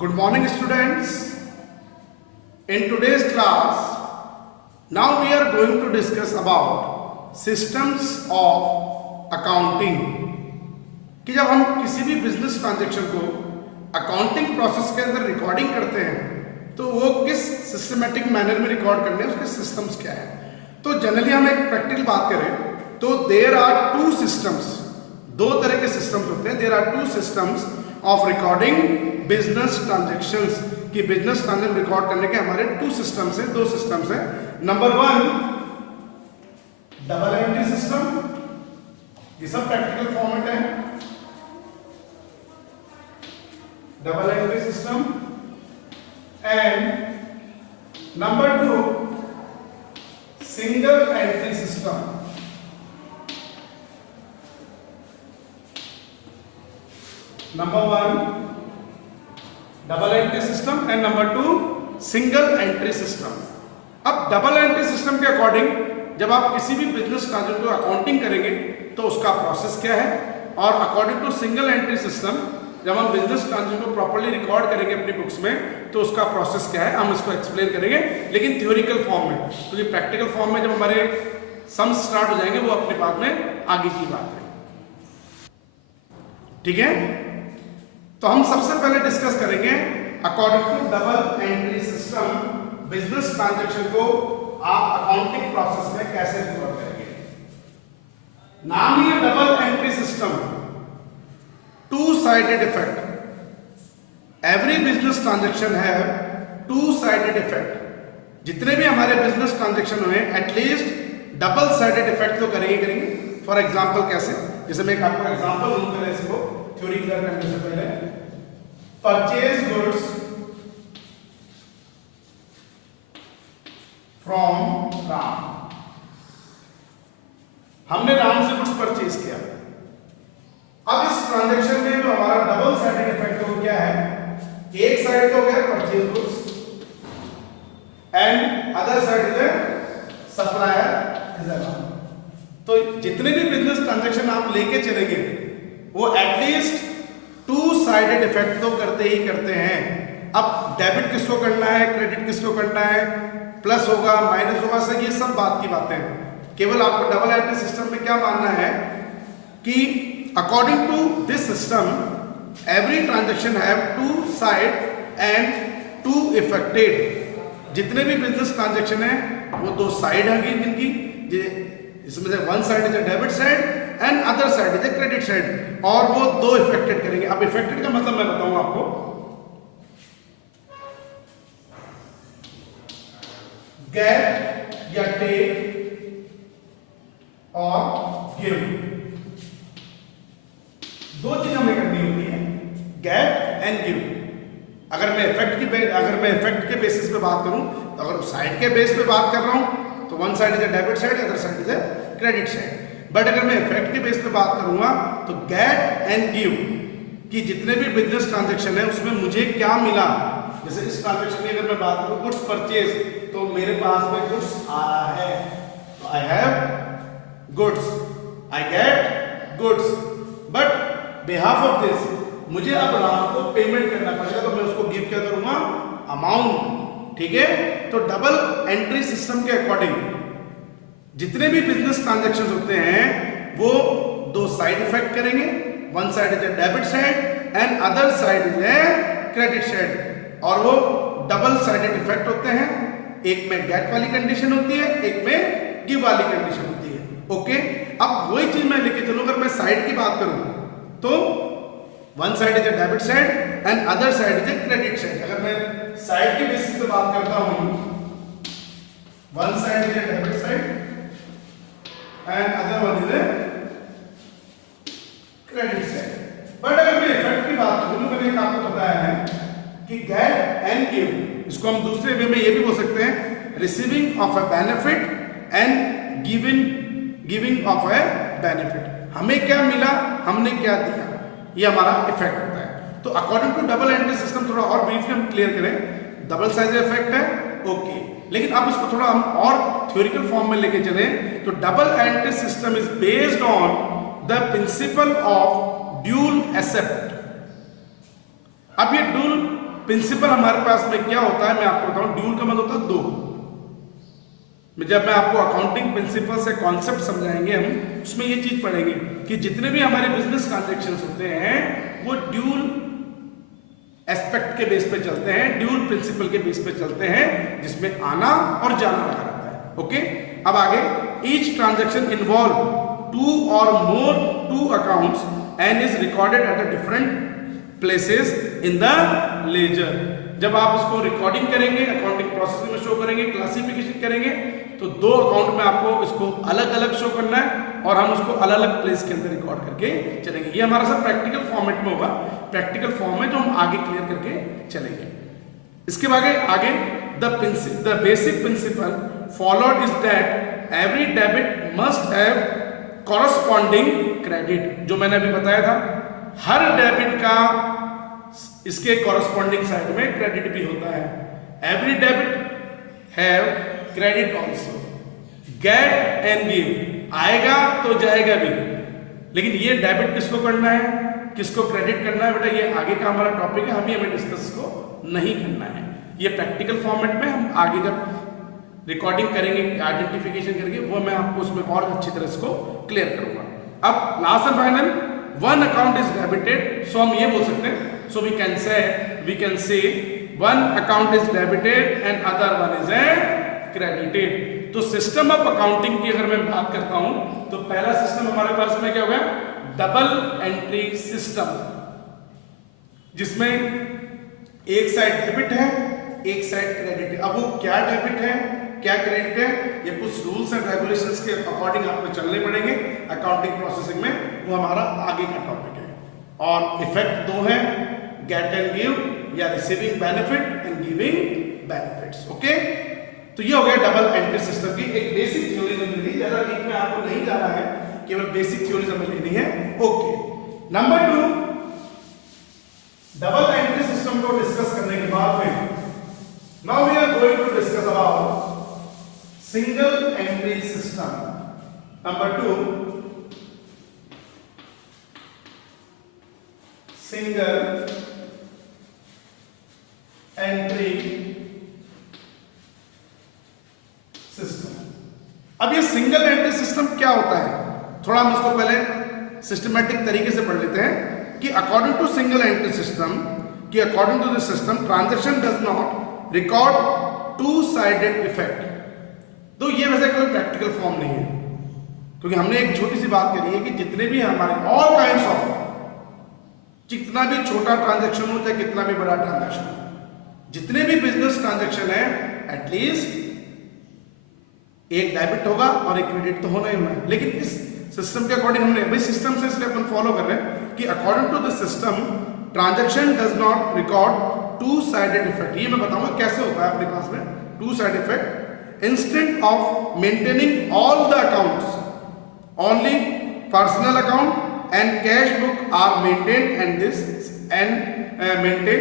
Good morning, students. In today's class, now we are going to discuss about systems of accounting. कि जब हम किसी भी business transaction को अकाउंटिंग प्रोसेस के अंदर रिकॉर्डिंग करते हैं तो वो किस सिस्टमेटिक मैनर में रिकॉर्ड करने हैं, उसके सिस्टम्स क्या है. तो जनरली हम एक प्रैक्टिकल बात करें तो देयर आर टू सिस्टम्स, दो तरह के सिस्टम्स होते हैं. There are two systems of recording business transactions. कि बिजनेस ट्रांजैक्शन रिकॉर्ड करने के हमारे टू सिस्टम्स हैं, दो सिस्टम्स हैं. Number one, double entry system. ये सब प्रैक्टिकल फॉर्मेट है. Double entry system. And number two, single entry system. Number one, double entry system and number two, single entry system. अब डबल एंट्री सिस्टम के according जब आप किसी भी business transaction को अकाउंटिंग करेंगे तो उसका प्रोसेस क्या है, और according to single entry system जब हम बिजनेस ट्रांजैक्शन को प्रॉपर्ली रिकॉर्ड करेंगे अपनी बुक्स में तो उसका प्रोसेस क्या है, हम इसको एक्सप्लेन करेंगे, लेकिन थ्योरिकल फॉर्म में. क्योंकि प्रैक्टिकल फॉर्म में जब हमारे सम्स स्टार्ट हो जाएंगे वो अपने बाद में आगे की बात है. ठीक है, तो हम सबसे पहले डिस्कस करेंगे according to double entry system business transaction को आप अकाउंटिंग प्रोसेस में कैसे रिकॉर्ड करेंगे. नाम ही है double entry system. To sided effect. Every business transaction है टू साइडेड इफेक्ट. जितने भी हमारे बिजनेस ट्रांजैक्शन हुए एटलीस्ट डबल साइडेड इफेक्ट तो करेंगे. फॉर एग्जांपल कैसे, जैसे मैं आपको एग्जांपल दूं पहले इसको थ्योरी क्लियर करने से पहले. Purchase goods from Ram. हमने राम से गुड्स परचेज किया. अब इस ट्रांजैक्शन में जो हमारा डबल साइडेड इफेक्ट हो क्या है, एक साइड तो गया purchase goods and other side is supplier is Ram. तो जितने भी बिजनेस ट्रांजैक्शन आप लेके चलेंगे वो एटलीस्ट टू साइडेड इफेक्ट तो करते ही करते हैं. अब डेबिट किसको करना है, क्रेडिट किसको करना है, प्लस होगा माइनस होगा, सर ये सब बात की बातें हैं. केवल आपको डबल एंट्री सिस्टम में क्या मानना है कि according to this system every transaction have two side and two effected. जितने भी बिजनेस ट्रांजैक्शन है वो दो साइड है इनकी, इसमें से one side is debit side and other side is credit side, और वो दो इफेक्टेड करेंगे. अब इफेक्टेड का मतलब मैं बताऊंगा आपको. गेट या टेक और गिव, दो चीज हमें करनी होती है, गेट एंड गिव. अगर मैं इफेक्ट के बेसिस पे बात करूं तो अगर साइड के बेस पे बात कर रहा हूं तो one side is debit side, other side is credit side. But अगर मैं इफेक्ट के बेस पे बात करूंगा तो गेट एंड गिव कि जितने भी बिजनेस ट्रांजैक्शन है उसमें मुझे क्या मिला. जैसे इस ट्रांजैक्शन की अगर मैं बात करूं गुड्स परचेज, तो मेरे पास में गुड्स आ रहा है तो I have goods, I get goods. But behalf of this मुझे अब राम को पेमेंट करना पड़ेगा तो मैं उसको गिव क्या करूंगा, अमाउंट. ठीक है, तो डबल एंट्री सिस्टम के अकॉर्डिंग जितने भी बिजनेस ट्रांजैक्शंस होते हैं वो दो साइड इफेक्ट करेंगे. One side is debit side and other side is credit side, और वो डबल साइडेड इफेक्ट होते हैं. एक में गेट वाली कंडीशन होती है, एक में गिव वाली कंडीशन होती है. ओके, अब वही चीज मैं लेके चलूं. अगर मैं साइड की बात करूं तो one side is debit side and other side is credit side. अगर मैं साइड के बेसिस पे बात करता हूं, one side is debit side and other one is credit side. But अगर मैं इफेक्ट की बात करूं, मैंने आपको बताया है कि गेट एंड गिव, इसको हम दूसरे वे में ये भी बोल सकते हैं receiving of a benefit and giving of a benefit. हमें क्या मिला, हमने क्या दिया, ये हमारा इफेक्ट होता है. तो according to double entry system थोड़ा और ब्रीफली हम क्लियर करें. डबल साइड इफेक्ट है, ओके, लेकिन अब इसको थोड़ा हम और थ्योरिकल फॉर्म में लेके चले तो double entry system is based on the principle of dual accept. अब ये ड्यूल प्रिंसिपल हमारे पास में क्या होता है मैं आपको बताऊं, ड्यूल का मतलब होता है दो। जब मैं आपको अकाउंटिंग प्रिंसिपल से कॉन्सेप्ट समझाएंगे हम, उसमें ये चीज पढ़ेंगे कि जितने भी हमारे बिजनेस ट्रांजेक्शन्स होते हैं वो ड्यूल एस्पेक्ट के बेस पे चलते हैं, ड्यूल प्रिंसिपल के बेस पे चलते हैं, जिसमें आना और जाना लगा रहता है। ओके, अब आगे, ईच ट्रांजेक्शन इन्वॉल्व टू और more two accounts and is recorded at a different places in the ledger. जब आप उसको रिकॉर्डिंग करेंगे, अकाउंटिंग प्रोसेस में शो करेंगे, क्लासिफिकेशन करेंगे, तो दो अकाउंट में आपको इसको अलग अलग शो करना है और हम उसको अलग अलग प्लेस के अंदर रिकॉर्ड करके चलेंगे। ये हमारा सब प्रैक्टिकल फॉर्मेट में होगा, प्रैक्टिकल फॉर्म में जो हम आगे क्लियर करके चलेंगे। इसके बाद आगे the basic principle followed is that every debit must have corresponding credit. जो मैंने अभी बताया था, हर डेबिट का इसके कॉरस्पॉन्डिंग साइड में क्रेडिट भी होता है। Every debit have credit also. Get and give आएगा तो जाएगा भी, लेकिन ये डेबिट किसको करना है, किसको क्रेडिट करना है, बेटा ये आगे का हमारा टॉपिक है, हमें डिस्कस को नहीं करना है। ये प्रैक्टिकल फॉर्मेट में हम आगे जब रिकॉर्डिंग करेंगे, आइडेंटिफिकेशन करेंगे, वो मैं आपको उसमें और अच्छी तरह इसको क्लियर करूंगा। अब last and final, one account is debited, so हम ये बोल सकते हैं, so we can say one account is debited and other one is credited. तो सिस्टम ऑफ अकाउंटिंग की अगर मैं बात करता हूं तो पहला सिस्टम हमारे पास में क्या होगा, डबल एंट्री सिस्टम, जिसमें एक साइड डेबिट है, एक साइड क्रेडिट है। अब वो क्या डेबिट है क्या क्रेडिट है, ये कुछ रूल्स एंड रेगुलेशंस के अकॉर्डिंग आपको चलने पड़ेंगे अकाउंटिंग प्रोसेसिंग में, वो हमारा आगे का टॉपिक है। और इफेक्ट दो है, गेट एंड गिव या receiving benefit and giving benefits. Okay, तो ये हो गया डबल एंट्री सिस्टम की एक बेसिक थ्योरी मिल रही, ज्यादा डीप में आपको नहीं जाना है, केवल बेसिक थ्योरीज हमें लेनी है। Okay, number 2, double entry system को डिस्कस करने के बाद में now we are going to discuss about single entry system. Number 2, single entry system. अब ये सिंगल एंट्री सिस्टम क्या होता है, थोड़ा हम इसको पहले सिस्टमैटिक तरीके से पढ़ लेते हैं कि according to single entry system, कि according to this system transaction does not record two sided effect. तो ये वैसे कोई प्रैक्टिकल फॉर्म नहीं है, क्योंकि हमने एक छोटी सी बात करी है कि जितने भी हमारे ऑल काइंड्स ऑफ, जितना भी छोटा ट्रांजैक्शन हो चाहे कितना भी बड़ा ट्रांजैक्शन हो, जितने भी बिजनेस ट्रांजैक्शन है एटलीस्ट एक डेबिट होगा और एक क्रेडिट तो होना ही होना है। लेकिन इस सिस्टम के अकॉर्डिंग हमने भाई सिस्टम से इसलिए अपन फॉलो कर रहे हैं कि according to this system transaction does not record two sided effect. ये मैं बताऊंगा कैसे होता है अपने पास में two side effect. Instead of maintaining all the accounts, only personal account and cash book are maintain and this and maintain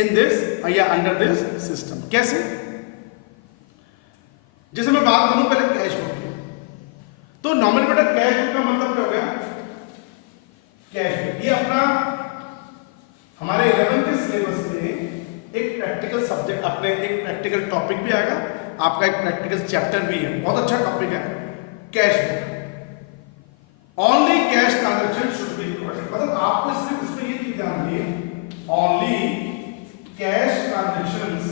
in this या अंडर दिस सिस्टम। कैसे, जैसे मैं बात करूं पहले कैश बुक की, तो नॉर्मली बेटा कैश बुक का मतलब क्या हो गया, कैश बुक ये अपना हमारे 11th के सिलेबस में एक प्रैक्टिकल सब्जेक्ट, अपने एक प्रैक्टिकल टॉपिक भी आएगा, आपका एक प्रैक्टिकल चैप्टर भी है, बहुत अच्छा टॉपिक है cash book. Only cash transaction should be recorded, मतलब आपको सिर्फ इसमें ये चीज ध्यान रखिए, only cash transactions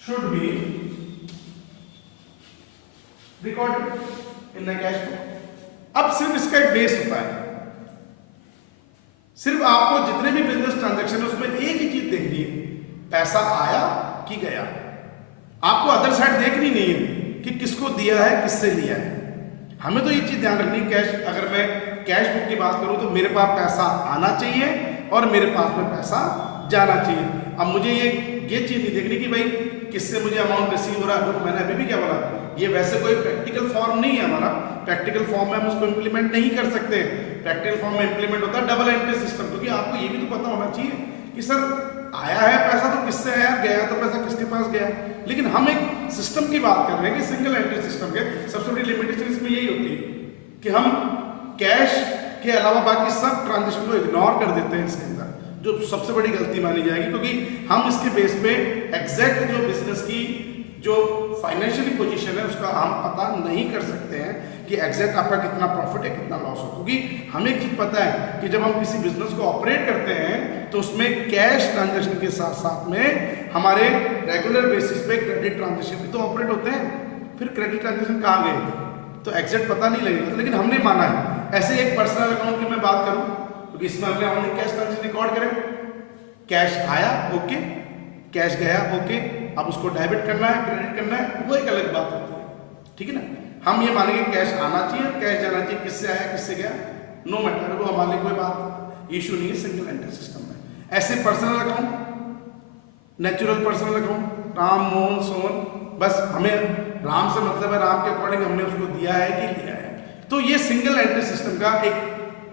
should be recorded in the cash book। अब सिर्फ इसका एक बेस होता है, सिर्फ आपको जितने भी बिजनेस ट्रांजैक्शन है उसमें एक ही चीज देखनी है, पैसा आया कि गया। आपको अदर साइड देखनी नहीं है कि किसको दिया है किससे लिया है। हमें तो ये चीज ध्यान रखनी है, कैश अगर मैं कैश बुक की बात करूं तो मेरे पास पैसा आना चाहिए और मेरे पास में पैसा जाना चाहिए। अब मुझे ये चीज नहीं देखनी कि भाई किससे मुझे अमाउंट रिसीव हो रहा है। मैंने अभी भी क्या बोला, ये वैसे कोई प्रैक्टिकल फॉर्म नहीं है हमारा, प्रैक्टिकल फॉर्म में हम उसको इंप्लीमेंट नहीं कर सकते। प्रैक्टिकल फॉर्म में इंप्लीमेंट होता है डबल एंट्री सिस्टम, क्योंकि आपको ये भी तो पता होना चाहिए कि सर आया है पैसा तो किससे आया, गया तो पैसा किसके पास गया। लेकिन हम एक सिस्टम की बात कर रहे हैं कि सिंगल एंट्री सिस्टम के सबसे बड़ी लिमिटेशन इसमें यही होती है कि हम कैश के अलावा बाकी सब ट्रांजेक्शन को इग्नोर कर देते हैं इसके अंदर, जो सबसे बड़ी गलती मानी जाएगी, क्योंकि हम इसके बेस पे एग्जैक्ट जो बिजनेस की जो फाइनेंशियली पोजीशन है उसका हम पता नहीं कर सकते हैं कि एग्जैक्ट आपका कितना प्रॉफिट है कितना लॉस हो, क्योंकि हमें एक चीज पता है कि जब हम किसी बिजनेस को ऑपरेट करते हैं तो उसमें कैश ट्रांजेक्शन के साथ साथ में हमारे रेगुलर बेसिस पे क्रेडिट ट्रांजेक्शन भी तो ऑपरेट होते हैं। फिर क्रेडिट ट्रांजेक्शन कहाँ गए तो एग्जैक्ट पता नहीं लगेगा, लेकिन हमने माना है। ऐसे एक पर्सनल अकाउंट की मैं बात करूं, क्योंकि इसमें हमने कैश ट्रांजेक्शन रिकॉर्ड करें, कैश आया ओके, कैश गया ओके, अब उसको डेबिट करना है क्रेडिट करना है वो एक अलग बात होती है, ठीक है ना। हम ये मानेंगे कैश आना चाहिए कैश जाना चाहिए, किससे आया किससे गया नो मैटर, वो हमारे लिए कोई बात इशू नहीं है सिंगल एंट्री सिस्टम में। ऐसे personal account, natural personal account, Ram Mohan Sohan, बस हमें राम से मतलब है राम के अकॉर्डिंग हमने उसको दिया है कि लिया है, तो ये सिंगल एंट्री सिस्टम का एक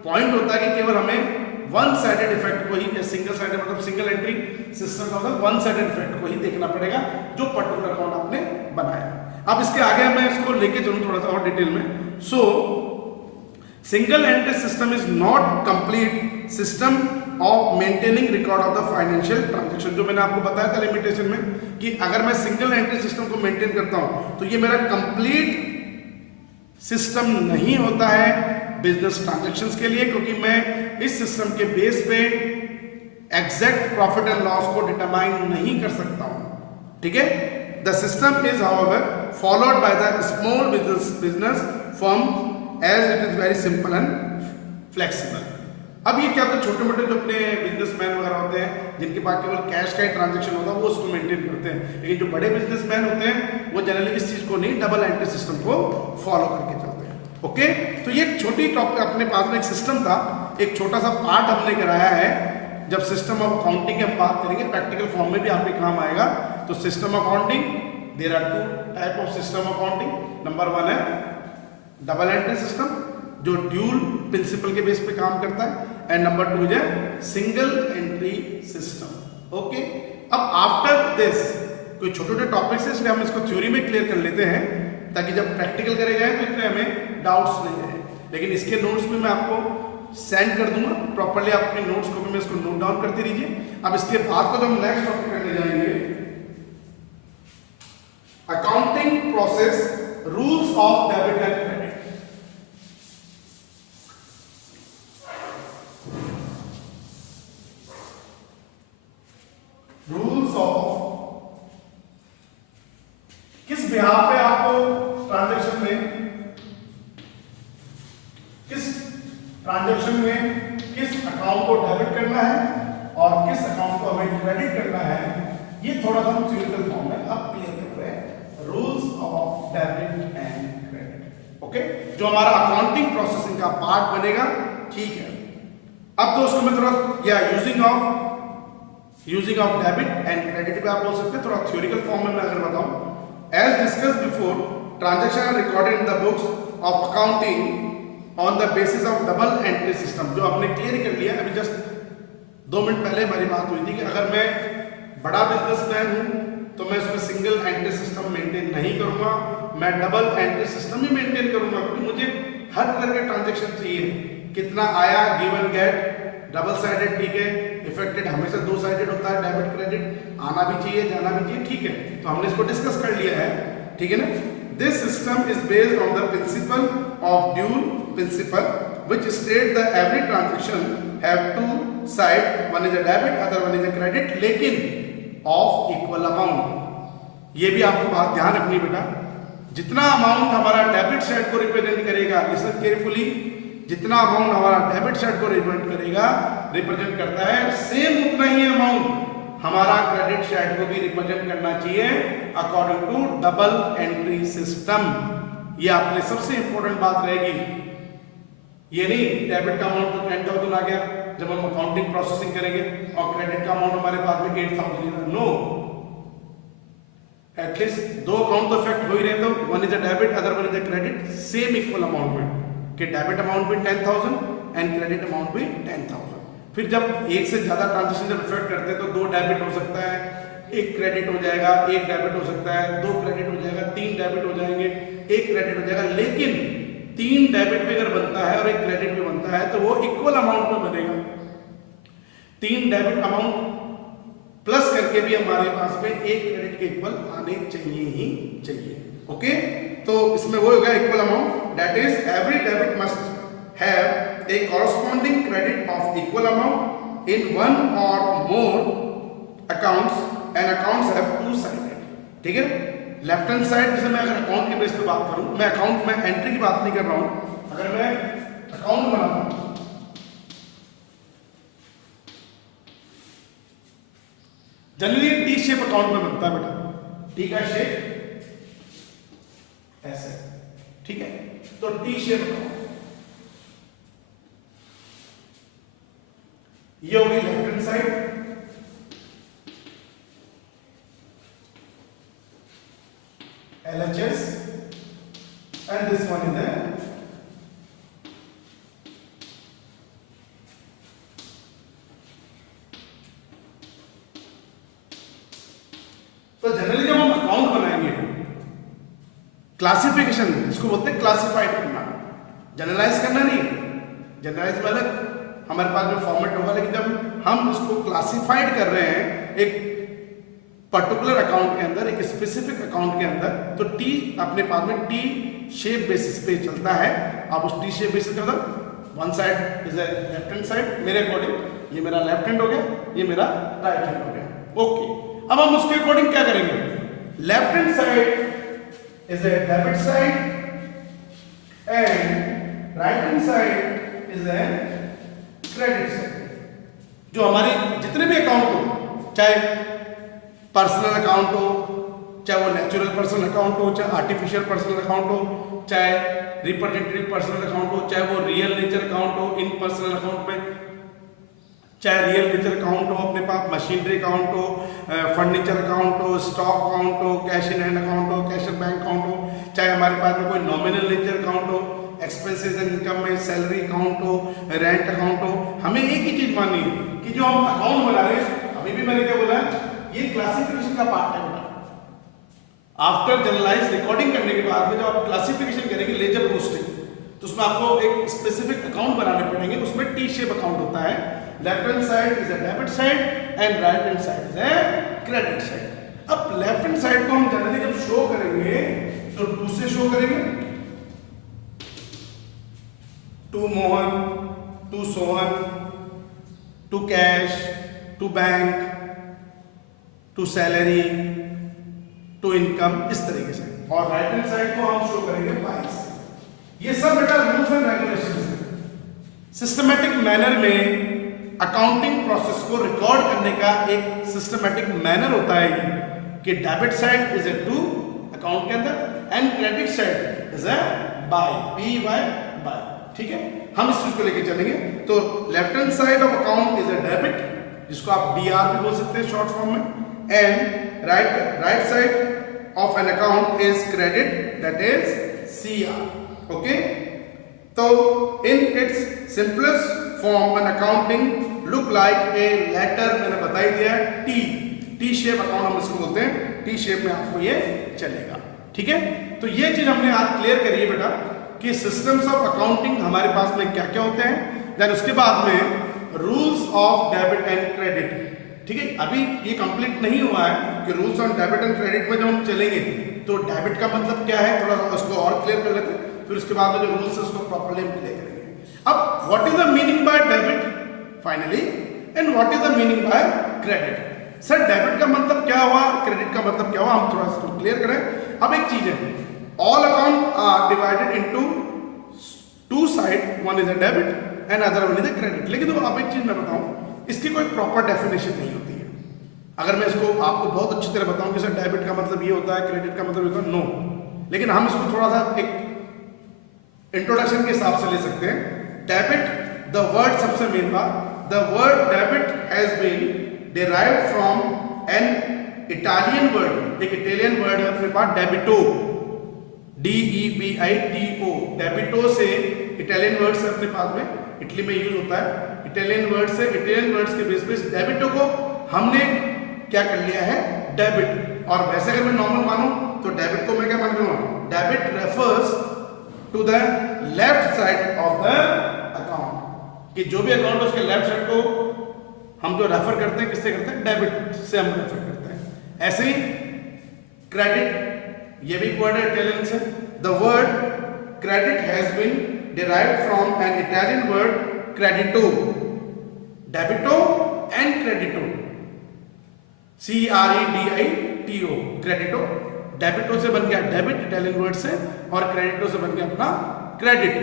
पॉइंट होता है कि केवल हमें वन साइडेड इफेक्ट को ही, सिंगल साइडेड मतलब सिंगल एंट्री सिस्टम का मतलब वन साइडेड इफेक्ट को ही देखना पड़ेगा जो पर्टिकुलर अकाउंट आपने बनाया। अब इसके आगे मैं इसको लेके चलूं थोड़ा सा और डिटेल में। सो single entry system is not complete system of maintaining record of the financial transaction, जो मैंने आपको बताया था लिमिटेशन में कि अगर मैं सिंगल एंट्री सिस्टम को मेंटेन करता हूं तो ये मेरा कंप्लीट सिस्टम नहीं होता है बिजनेस ट्रांजैक्शंस के लिए, क्योंकि मैं इस सिस्टम के बेस पे एग्जैक्ट प्रॉफिट एंड लॉस को डिटरमाइन नहीं कर सकता हूं, ठीक है। The system is however followed by the small business firm as it is very simple and flexible. अब ये क्या होता है, छोटे मोटे जो अपने बिजनेसमैन वगैरह होते हैं जिनके पास केवल कैश का ही ट्रांजेक्शन होता है वो उसको मेंटेन करते हैं, लेकिन जो बड़े बिजनेसमैन होते हैं वो जनरली इस चीज को नहीं, डबल एंट्री सिस्टम को फॉलो करके चलते हैं, ओके। तो ये छोटी टॉपिक अपने पास में एक सिस्टम था, एक छोटा सा पार्ट हमने कराया है। जब सिस्टम ऑफ अकाउंटिंग की हम बात करेंगे प्रैक्टिकल फॉर्म में भी आपके काम आएगा, तो system of accounting, there are two type of system of accounting. Number one है डबल एंट्री सिस्टम जो ड्यूल प्रिंसिपल के बेस पे काम करता है, एंड नंबर टू है सिंगल एंट्री सिस्टम, ओके। अब आफ्टर दिस कोई छोटे छोटे टॉपिक्स है इसलिए हम इसको थ्योरी में क्लियर कर लेते हैं ताकि जब प्रैक्टिकल करे जाए तो इतने हमें डाउट्स नहीं रहे, लेकिन इसके नोट्स में मैं आपको सेंड कर दूंगा प्रॉपर्ली, आप अपने नोट्स को भी मैं इसको नोट डाउन करते रहिए। अब इसके बाद को जब हम नेक्स्ट टॉपिक करने जाएंगे accounting process, rules of debit and credit. Rules of किस बिहार पे आपको ट्रांजैक्शन में किस अकाउंट को डेबिट करना है और किस अकाउंट को हमें क्रेडिट करना है, ये थोड़ा सा हम थ्योरेटिकल फॉर्म में अब क्लियर कर रहे हैं। Rules of debit and credit, okay, जो हमारा अकाउंटिंग प्रोसेसिंग का पार्ट बनेगा, ठीक है। अब दोस्तों मैं थोड़ा या using of debit and credit पे आप बोल सकते हैं, थोड़ा थ्योरेटिकल फॉर्म में मैं अगर बताऊं, as discussed before transaction are recorded in the books of accounting on the basis of double entry system, जो आपने क्लियर कर लिया अभी जस्ट 2 मिनट पहले हमारी बात हुई थी कि अगर मैं बड़ा बिजनेसमैन हूं तो मैं उसमें सिंगल एंट्री सिस्टम मेंटेन नहीं करूंगा, मैं डबल एंट्री सिस्टम ही मेंटेन करूंगा, क्योंकि मुझे हर तरह के ट्रांजैक्शन चाहिए, कितना आया give and get, double sided ठीक है, इफेक्टेड हमेशा 2 साइडेड होता है, डेबिट क्रेडिट आना भी चाहिए जाना भी चाहिए, ठीक है। तो हमने इसको डिस्कस कर लिया है, ठीक है ना। This system is based on the principle of dual principle which state that every transaction have two side, one is a debit other one is a credit, लेकिन of equal amount। ये भी आपको बात ध्यान रखनी बेटा, जितना अमाउंट हमारा डेबिट साइड को रिप्रेजेंट करेगा, लिसन केयरफुली, जितना अमाउंट हमारा डेबिट साइड को रिप्रेजेंट करता है सेम उतना ही अमाउंट हमारा क्रेडिट साइड को भी रिप्रेजेंट करना चाहिए according to double entry system. ये आपके सबसे इंपॉर्टेंट बात रहेगी। ये नहीं डेबिट का अमाउंट तो 10,000 आ गया जब हम अकाउंटिंग प्रोसेसिंग करेंगे और क्रेडिट का अमाउंट हमारे पास में 8,000, नो, एटलीस्ट 2 अकाउंट तो इफेक्ट हो ही रहे, तो one is a debit other one is a credit, same equal amount में, कि डेबिट अमाउंट भी 10,000 एंड क्रेडिट अमाउंट भी 10,000। फिर जब एक से ज्यादा ट्रांजेक्शन जब इफेक्ट करते हैं तो 2 डेबिट हो सकता है, 1 क्रेडिट हो जाएगा, 1 डेबिट हो सकता है, 2 क्रेडिट हो जाएगा, 3 डेबिट हो जाएंगे, 1 क्रेडिट हो जाएगा, लेकिन तीन डेबिट भी अगर बनता है और एक क्रेडिट भी बनता है तो वो इक्वल अमाउंट में बनेगा। तीन डेबिट अमाउंट प्लस करके भी हमारे पास में एक क्रेडिट के इक्वल आने चाहिए ही चाहिए। ओके, तो इसमें वो होगा equal amount, that is every debit must have a corresponding credit of equal amount in one or more accounts and accounts have two sided. ठीक है, लेफ्ट हैंड साइड जैसे मैं अगर अकाउंट के बेस पे बात करूं, मैं अकाउंट में एंट्री की बात नहीं कर रहा हूं, अगर मैं अकाउंट बनाता हूं जनरली टी शेप अकाउंट में बनता है बेटा, टी का शेप ऐसे, ठीक है, तो टी शेप अकाउंट ये होगी left hand side, LHS, and this one is there. तो जनरली जब हम अकाउंट बनाएंगे, क्लासिफिकेशन इसको बोलते हैं, क्लासिफाइड करना, जनरलाइज करना नहीं। जनरलाइज में अलग हमारे पास में फॉर्मेट होगा, लेकिन जब हम इसको क्लासिफाइड कर रहे हैं एक पर्टिकुलर अकाउंट के अंदर, एक स्पेसिफिक अकाउंट के अंदर, तो टी अपने पास में टी शेप बेसिस पे चलता है। आप उस टी शेप बेसिस का one side is A left hand side, मेरे अकॉर्डिंग ये मेरा लेफ्ट हैंड हो गया, ये मेरा राइट हैंड हो गया। ओके, अब हम उसके अकॉर्डिंग क्या करेंगे, left hand side is a debit side and right hand side is a credit side. जो हमारे जितने भी अकाउंट हो, चाहे पर्सनल अकाउंट हो, चाहे वो नेचुरल पर्सनल अकाउंट हो, चाहे आर्टिफिशियल पर्सनल अकाउंट हो, चाहे रिप्रेजेंटेटिव पर्सनल अकाउंट हो, चाहे वो रियल नेचर अकाउंट हो इन पर्सनल अकाउंट में, चाहे रियल नेचर अकाउंट हो, अपने पास मशीनरी अकाउंट हो, फर्नीचर अकाउंट हो, स्टॉक अकाउंट हो, कैश इन हैंड अकाउंट हो, कैश इन बैंक अकाउंट हो, चाहे हमारे पास में कोई नॉमिनल नेचर अकाउंट हो, एक्सपेंसेस एंड इनकम में सैलरी अकाउंट हो, रेंट अकाउंट हो, हमें एक ही चीज माननी है कि जो हम अकाउंट बना रहे हैं, अभी भी मैंने क्या बोला, ये क्लासिफिकेशन का पार्ट है बेटा। आफ्टर जनरलाइज रिकॉर्डिंग करने के बाद में जब आप क्लासिफिकेशन करेंगे लेजर पोस्टिंग, तो उसमें आपको एक स्पेसिफिक अकाउंट बनाने पड़ेंगे, उसमें टी शेप अकाउंट होता है। Left hand side is a debit side and right hand side is a credit side. अब लेफ्ट हैंड साइड को हम जनरली जब शो करेंगे तो टू से शो करेंगे, to Mohan, to Sohan, to cash, to bank, to salary, to income, इस तरीके से। और राइट हैंड साइड को हम शो करेंगे बाई से। ये सब बेटा रूल्स एंड रेगुलेशंस है। सिस्टमैटिक मैनर में अकाउंटिंग प्रोसेस को रिकॉर्ड करने का एक सिस्टमैटिक मैनर होता है कि debit side is a to account के अंदर एंड credit side is a by, B by by. ठीक है, हम इस चीज को लेके चलेंगे। तो left hand side of account is a debit, जिसको आप BR भी बोल सकते हैं शॉर्ट फॉर्म में, and right side of an account is credit, that is CR। Okay, तो in its simplest form an accounting look like a letter, मैंने बता ही दिया है, टी शेप अकाउंट हम इसको बोलते हैं, टी शेप में आपको ये चलेगा। ठीक है, तो ये चीज हमने आज क्लियर करी है बेटा कि सिस्टम्स ऑफ अकाउंटिंग हमारे पास में क्या क्या होते हैं। देन उसके बाद में rules of debit and credit. ठीक है, अभी ये कंप्लीट नहीं हुआ है कि rules on debit and credit में जब हम चलेंगे तो डेबिट का मतलब क्या है, थोड़ा सा उसको और क्लियर कर लेते हैं, फिर उसके बाद में जो रूल्स है उसको प्रॉपर्ली हम क्लियर करेंगे। अब what is the meaning bye debit finally, and what is the meaning by credit. Sir debit का मतलब क्या हुआ, क्रेडिट का मतलब क्या हुआ, हम थोड़ा सा क्लियर करें। अब एक चीज है, all account are divided into two side, one is a debit and other one is a credit. लेकिन तो अब एक चीज मैं बताऊं, इसकी कोई प्रॉपर डेफिनेशन नहीं होती है। अगर मैं इसको आपको बहुत अच्छी तरह बताऊं कि सर डेबिट का मतलब ये होता है, क्रेडिट का मतलब ये होता है, नो। लेकिन हम इसको थोड़ा सा एक इंट्रोडक्शन के हिसाब से ले सकते हैं। डेबिट, द वर्ड सबसे मेन बात, the word debit has been derived from an Italian word, एक इटालियन वर्ड है अपने पास, डेबिटो, DEBITO, डेबिटो से इटालियन वर्ड से अपने पास में इटली में यूज होता है। इटालियन वर्ड से, इटालियन वर्ड्स के बेस पे डेबिटो को हमने क्या कर लिया है, डेबिट। और वैसे अगर मैं नॉर्मल मानूं तो डेबिट को मैं क्या मान लूंगा, debit refers to the left side of the account, कि जो भी अकाउंट है उसके लेफ्ट साइड को हम जो रेफर करते हैं किससे करते हैं, डेबिट से हम रेफर करते हैं। ऐसे ही क्रेडिट, ये भी वर्ड है इटालियन से। The word credit has been derived from an Italian word credito, debito and credito, C-R-E-D-I-T-O, credito, डेबिटो से बन गया डेबिट इटालियन वर्ड से, और क्रेडिटो से बन गया अपना क्रेडिट।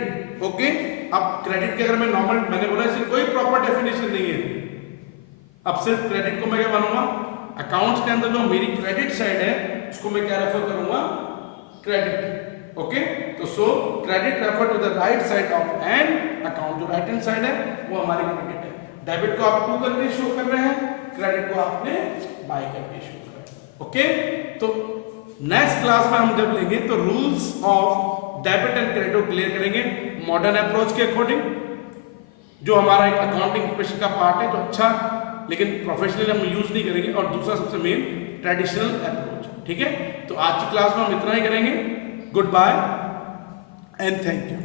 ओके, अब क्रेडिट के अगर मैं नॉर्मल, मैंने बोला इसकी कोई प्रॉपर डेफिनेशन नहीं है, अब सिर्फ क्रेडिट को मैं क्या मानूंगा, अकाउंट्स के अंदर जो मेरी क्रेडिट साइड है उसको मैं क्या रेफर करूंगा, क्रेडिट। ओके, तो so credit refer to the right side of an account, जो राइट हैंड साइड है वो हमारी क्रेडिट है। डेबिट को आप टू करके शो कर रहे हैं, क्रेडिट को आपने बाय करके शो कर रहे हैं। ओके, तो नेक्स्ट क्लास में हम जब लेंगे तो rules of debit and credit को क्लियर करेंगे मॉडर्न अप्रोच के अकॉर्डिंग, जो हमारा एक अकाउंटिंग प्रोफेशन का पार्ट है, जो अच्छा लेकिन प्रोफेशनली हम यूज नहीं करेंगे, और दूसरा सबसे मेन ट्रेडिशनल अप्रोच। ठीक है, तो आज की क्लास में हम इतना ही करेंगे। Goodbye and thank you.